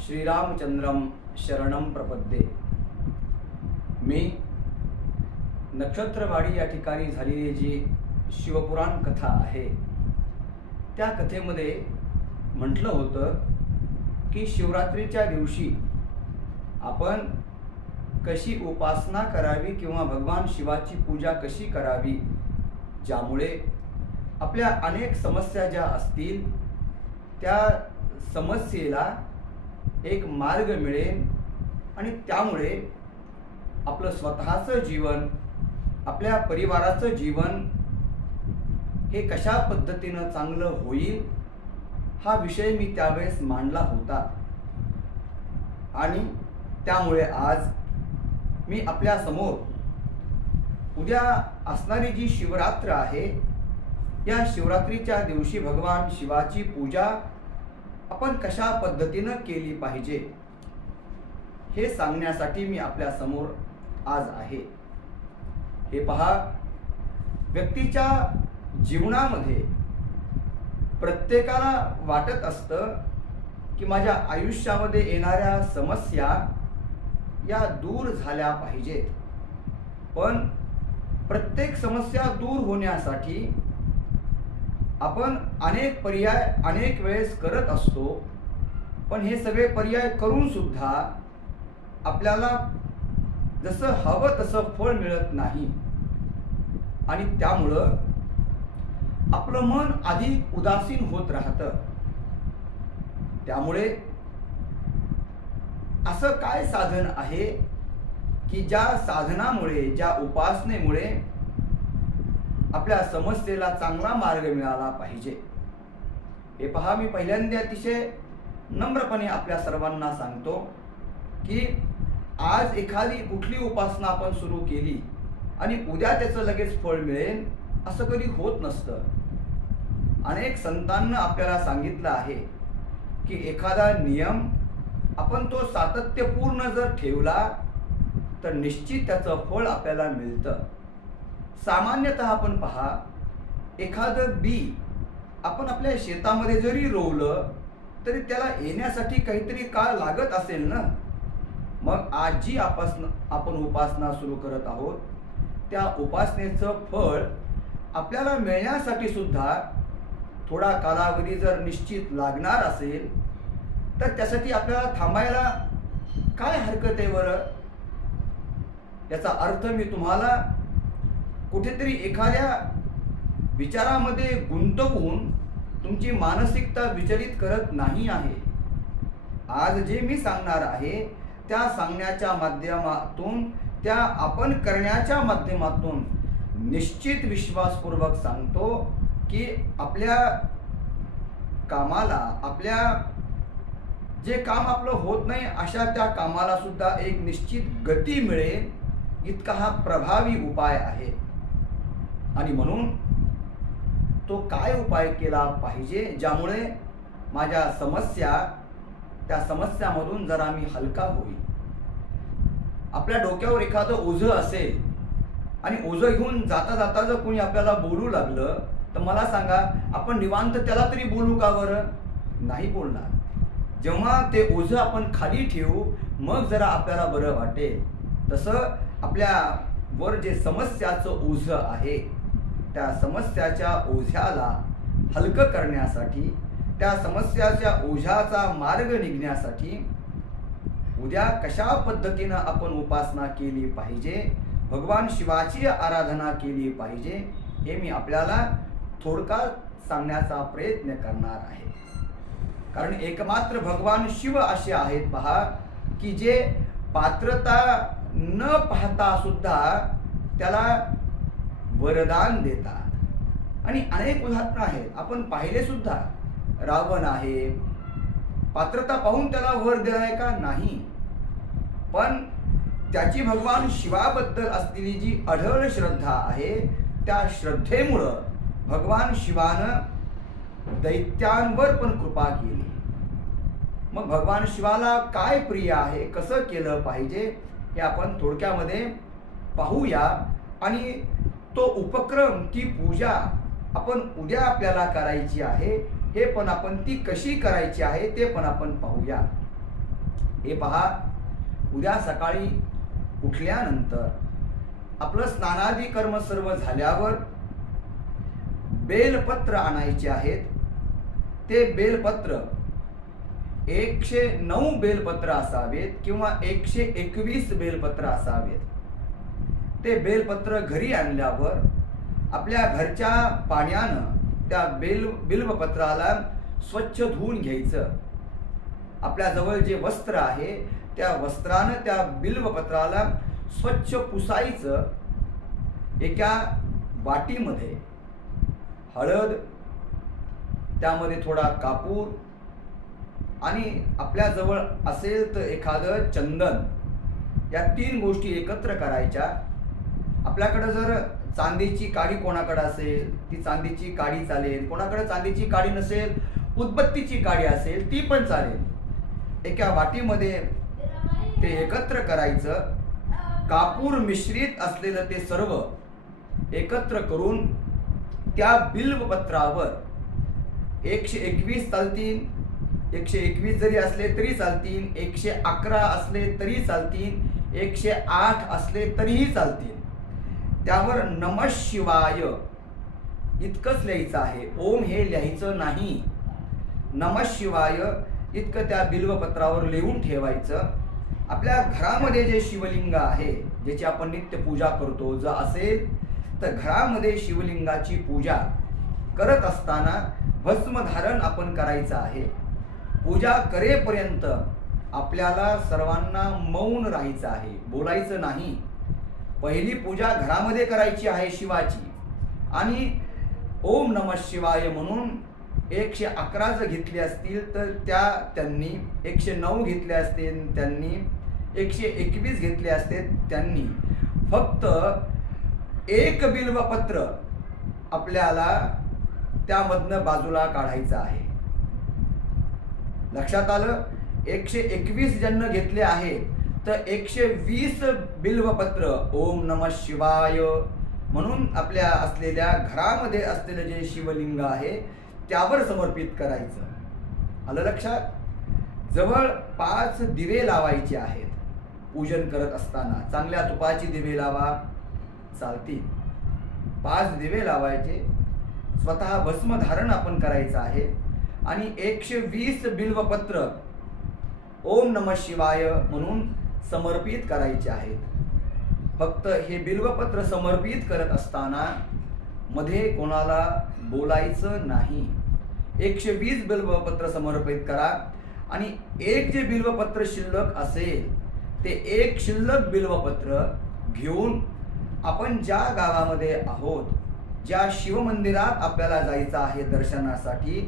श्रीरामचंद्रम शरणम प्रपद्ये। मी नक्षत्रवाडी या ठिकाणी झालेली जी शिवपुराण कथा आहे त्या कथेमध्ये म्हटलं होतं की शिवरात्रीच्या दिवशी आपण कशी उपासना करावी किंवा भगवान शिवाची पूजा कशी करावी, ज्यामुळे आपल्या अनेक समस्या ज्या असतील त्या समस्येला एक मार्ग मिळेल आणि त्यामुळे आपलं स्वतःचं जीवन, आपल्या परिवाराचं जीवन हे कशा पद्धतीनं चांगलं होईल हा विषय मी त्यावेळेस मांडला होता। आणि त्यामुळे आज मी आपल्या समोर उद्या असणारी जी शिवरात्र आहे या शिवरात्रीच्या दिवशी भगवान शिवाची पूजा आपण कशा पद्धतीनं केली पाहिजे हे सांगण्यासाठी मी आपल्या समोर आज आहे। हे पहा, व्यक्तीच्या जीवनामध्ये प्रत्येकाला वाटत असतं की माझ्या आयुष्यामध्ये येणाऱ्या समस्या या दूर झाल्या पाहिजेत, पण प्रत्येक समस्या दूर होण्यासाठी आपण अनेक पर्याय अनेक वेळेस करत असतो, पण हे सगळे पर्याय करून सुद्धा आपल्याला जसं हवं तसं फळ मिळत नाही आणि त्यामुळं आपलं मन अधिक उदासीन होत राहतं। त्यामुळे असं काय साधन आहे की ज्या साधनामुळे, ज्या उपासनेमुळे आपल्या समस्येला चांगला मार्ग मिळाला पाहिजे। हे पहा, मी पहिल्यांदा अतिशय नम्रपणे आपल्या सर्वांना सांगतो की आज एखादी कुठली उपासना आपण सुरू केली आणि उद्या त्याचं लगेच फळ मिळेल असं कधी होत नसतं। अनेक संतांना आपल्याला सांगितलं आहे की एखादा नियम आपण तो सातत्यपूर्ण जर ठेवला तर निश्चित त्याचं फळ आपल्याला मिळतं। सामान्यतः आपण पहा, एखादं बी आपण आपल्या शेतामध्ये जरी रोवलं तरी त्याला येण्यासाठी काहीतरी काळ लागत असेल ना। मग आज जी आपण उपासना सुरू करत आहोत त्या उपासनेचं फळ आपल्याला मिळण्यासाठी सुद्धा थोडा कालावधी जर निश्चित लागणार असेल तर त्यासाठी आपल्याला थांबायला काय हरकत आहे बरं? याचा अर्थ मी तुम्हाला कुठेतरी एखाद्या विचारामध्ये गुंतवून तुमची मानसिकता विचलित करत नाही आहे। आज जे मी सांगणार आहे त्या सांगण्याच्या माध्यमातून, त्या आपण करण्याच्या माध्यमातून निश्चित विश्वासपूर्वक सांगतो की आपल्या कामाला, आपल्या जे काम आपलं होत नाही अशा त्या कामाला सुद्धा एक निश्चित गती मिळेल इतका हा प्रभावी उपाय आहे। आणि म्हणून तो काय उपाय केला पाहिजे ज्यामुळे माझ्या समस्या, त्या समस्यामधून जरा मी हलका होईल। आपल्या डोक्यावर एखादं ओझं असेल आणि ओझं घेऊन जाता जाता जर कोणी आपल्याला बोलू लागलं तर मला सांगा, आपण निवांत त्याला तरी बोलू का बरं? नाही बोलणार। जेव्हा ते ओझं आपण खाली ठेवू मग जरा आपल्याला बरं वाटेल। तसं आपल्या वर जे समस्याचं ओझं आहे त्या समस्याच्या ओझ्याला हलकं करण्यासाठी, त्या समस्याच्या ओझ्याचा मार्ग निघण्यासाठी उद्या कशा पद्धतीनं आपण उपासना केली पाहिजे, भगवान शिवाची आराधना केली पाहिजे हे मी आपल्याला थोडक्यात सांगण्याचा प्रयत्न करणार आहे। कारण एकमात्र भगवान शिव असे आहेत पहा की जे पात्रता न पाहता सुद्धा त्याला वरदान देतात। आणि अनेक उदाहरणं आहेत, आपण पाहिले सुद्धा। रावण आहे, पात्रता पाहून त्याला वर दिलाय का? नाही, पण त्याची भगवान शिवाबद्दल असलेली जी अढळ श्रद्धा आहे त्या श्रद्धेमुळं भगवान शिवानं दैत्यांवर पण कृपा केली। मग भगवान शिवाला काय प्रिय आहे, कसं केलं पाहिजे हे आपण थोडक्यामध्ये पाहूया। आणि तो उपक्रम, ती पूजा आपण उद्या आपल्याला करायची आहे, हे पण आपण ती कशी करायची आहे ते पण आपण पाहूया। हे पहा, उद्या सकाळी उठल्यानंतर आपलं स्नानादी कर्म सर्व झाल्यावर बेलपत्र आणायचे आहेत. ते बेलपत्र 109 बेलपत्र असावेत किंवा 121 बेलपत्र असावेत. ते बेलपत्र घरी आणल्यावर आपल्या घरच्या पाण्यानं त्या बिल्वपत्राला स्वच्छ धुवून घ्यायचं. आपल्याजवळ जे वस्त्र आहे त्या वस्त्रानं त्या बिल्वपत्राला स्वच्छ पुसायचं. एका वाटीमध्ये हळद, त्यामध्ये थोडा कापूर आणि आपल्याजवळ असेल तर एखादं चंदन, या 3 गोष्टी एकत्र करायच्या. आपल्याकडे जर चांदीची काडी कोणाकडे असेल ती चांदीची काडी चालेल, कोणाकडे चांदीची काडी नसेल उदबत्तीची काडी असेल ती पण चालेल. एका वाटीमध्ये ते एकत्र करायचं. कापूर मिश्रित असलेलं ते सर्व एकत्र करून त्या बिल्वपत्रावर 121 चालतील, 121 जरी असले तरी चालतील, 111 असले तरी चालतील, 108 असले तरीही चालतील. त्यावर नमः शिवाय इतकंच लिहायचं आहे. ओम हे लिहायचं नाही. नमः शिवाय इतकं त्या बिल्वपत्रावर लिहून ठेवायचं. आपल्या घरामध्ये जे शिवलिंग आहे, ज्याची आपण नित्य पूजा करतो, जर असेल तर घरामध्ये शिवलिंगाची पूजा करत असताना भस्मधारण आपण करायचं आहे. पूजा करेपर्यंत आपल्याला सर्वांना मौन राहायचं आहे, बोलायचं नाही. पहिली पूजा घरामध्ये करायची आहे शिवाची, आणि ओम नमः शिवाय म्हणून 111 जर घेतले असतील तर त्यांनी 109 घेतले असतील, त्यांनी 121 घेतले असतील, त्यांनी फक्त एक बिल्वपत्र आपल्याला त्यामधनं बाजूला काढायचं आहे. लक्षात आलं? 121 ज्यांना घेतले आहेत तर 120 बिल्वपत्र ओम नमः शिवाय म्हणून आपल्या असलेल्या घरामध्ये असलेलं जे शिवलिंग आहे त्यावर समर्पित करायचं. आलं लक्षात? जवळ 5 दिवे लावायचे आहेत. पूजन करत असताना चांगल्या तुपाची दिवे लावा, चालतील. 5 दिवे लावायचे. स्वतः भस्मधारण आपण करायचं आहे आणि 120 बिल्वपत्र ओम नमः शिवाय म्हणून समर्पित करायचे आहेत. फक्त हे बिल्वपत्र समर्पित करत असताना मध्ये कोणाला बोलायचं नाही. 120 बिल्वपत्र समर्पित करा आणि एक जे बिल्वपत्र शिल्लक असेल ते एक शिल्लक बिल्वपत्र घेऊन आपण ज्या गावामध्ये आहोत, ज्या शिवमंदिरात आपल्याला जायचं आहे दर्शनासाठी,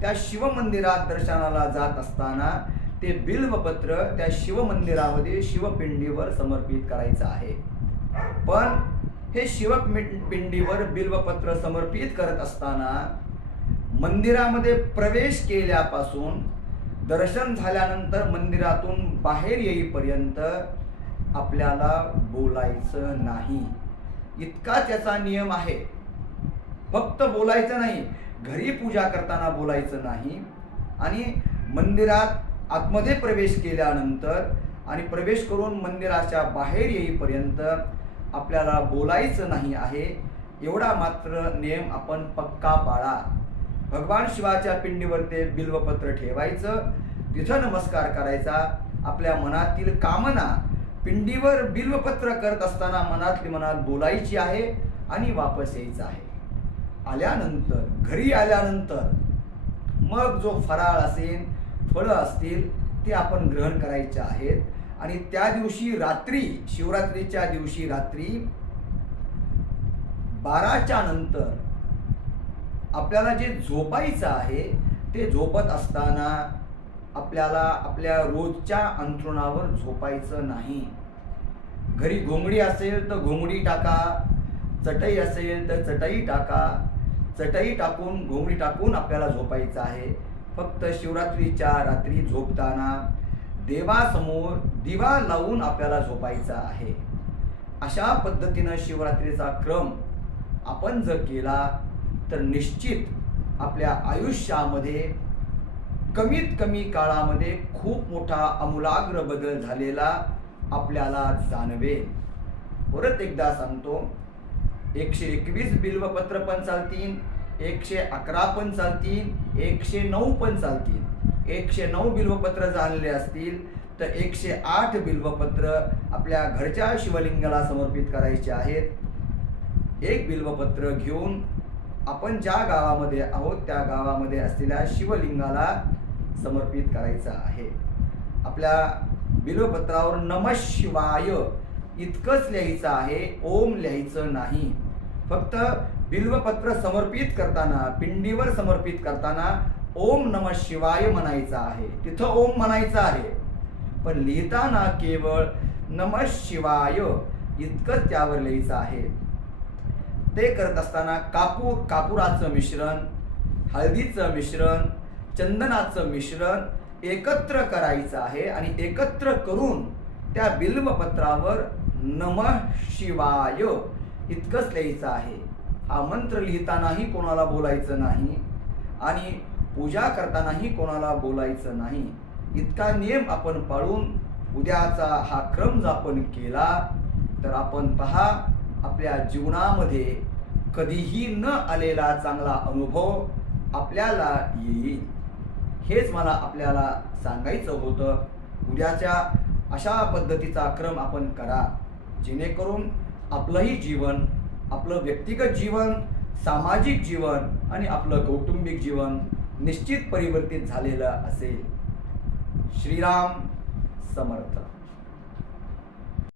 त्या शिवमंदिरात दर्शनाला जात असताना ते बिल्वपत्र त्या शिवमंदिरामध्ये शिवपिंडीवर समर्पित करायचं आहे. पण हे शिवपिंडीवर बिल्वपत्र समर्पित करत असताना मंदिरामध्ये प्रवेश केल्यापासून दर्शन झाल्यानंतर मंदिरातून बाहेर येईपर्यंत आपल्याला बोलायचं नाही. इतका त्याचा नियम आहे. फक्त बोलायचं नाही, घरी पूजा करताना बोलायचं नाही, आणि मंदिरात आतमध्ये प्रवेश केल्यानंतर आणि प्रवेश करून मंदिराच्या बाहेर येईपर्यंत आपल्याला बोलायचं नाही आहे. एवढा मात्र नियम आपण पक्का पाळा. भगवान शिवाच्या पिंडीवर ते बिल्वपत्र ठेवायचं, तिथं नमस्कार करायचा. आपल्या मनातील कामना पिंडीवर बिल्वपत्र करत असताना मनातली मनात बोलायची आहे आणि वापस यायचं आहे. आल्यानंतर घरी आल्यानंतर मग जो फराळ असेल, फळं असतील ते आपण ग्रहण करायचे आहेत. आणि त्या दिवशी रात्री, शिवरात्रीच्या दिवशी रात्री 12च्या नंतर आपल्याला जे झोपायचं आहे ते झोपत असताना आपल्याला आपल्या रोजच्या अंथरुणावर झोपायचं नाही. घरी घोंगडी असेल तर घोंगडी टाका, चटई असेल तर चटई टाका. चटई टाकून, घोंगडी टाकून आपल्याला झोपायचं आहे. फक्त शिवरात्रीच्या रात्री झोपताना देवासमोर दिवा लावून आपल्याला झोपायचा आहे. अशा पद्धतीनं शिवरात्रीचा क्रम आपण जर केला तर निश्चित आपल्या आयुष्यामध्ये कमीत कमी काळामध्ये खूप मोठा आमूलाग्र बदल झालेला आपल्याला जाणवेल. परत एकदा सांगतो, 121 बिल्वपत्र पण चालतील, 111 पण चालतील, 109 पण चालतील. 109 बिल्वपत्र झालेले असतील तर 108 बिल्वपत्र आपल्या घरच्या शिवलिंगाला समर्पित करायचे आहेत. एक बिल्वपत्र घेऊन आपण ज्या गावामध्ये आहोत त्या गावामध्ये असलेल्या शिवलिंगाला समर्पित करायचं आहे. आपल्या बिल्वपत्रावर नमः शिवाय इतकंच लिहायचं आहे, ओम लिहायचं नाही. फक्त बिल्वपत्र समर्पित करताना, पिंडीवर समर्पित करताना ओम नमः शिवाय म्हणायचं आहे. तिथं ओम म्हणायचं आहे, पण लिहिताना केवळ नमः शिवाय इतकंच त्यावर लिहायचं आहे. ते करत असताना कापुराचं मिश्रण, हळदीचं मिश्रण, चंदनाचं मिश्रण एकत्र करायचं आहे आणि एकत्र करून त्या बिल्वपत्रावर नमः शिवाय इतकंच लिहायचं आहे. हा मंत्र लिहितानाही कोणाला बोलायचं नाही आणि पूजा करतानाही कोणाला बोलायचं नाही. इतका नियम आपण पाळून उद्याचा हा क्रम जर आपण केला तर आपण पहा, आपल्या जीवनामध्ये कधीही न आलेला चांगला अनुभव आपल्याला येईल. हेच मला आपल्याला सांगायचं होतं. उद्याच्या अशा पद्धतीचा क्रम आपण करा, जेणेकरून आपलंही जीवन, आपलं व्यक्तिगत जीवन, सामाजिक जीवन आणि आपलं कौटुंबिक जीवन निश्चित परिवर्तित झालेलं असेल. श्रीराम समर्थ.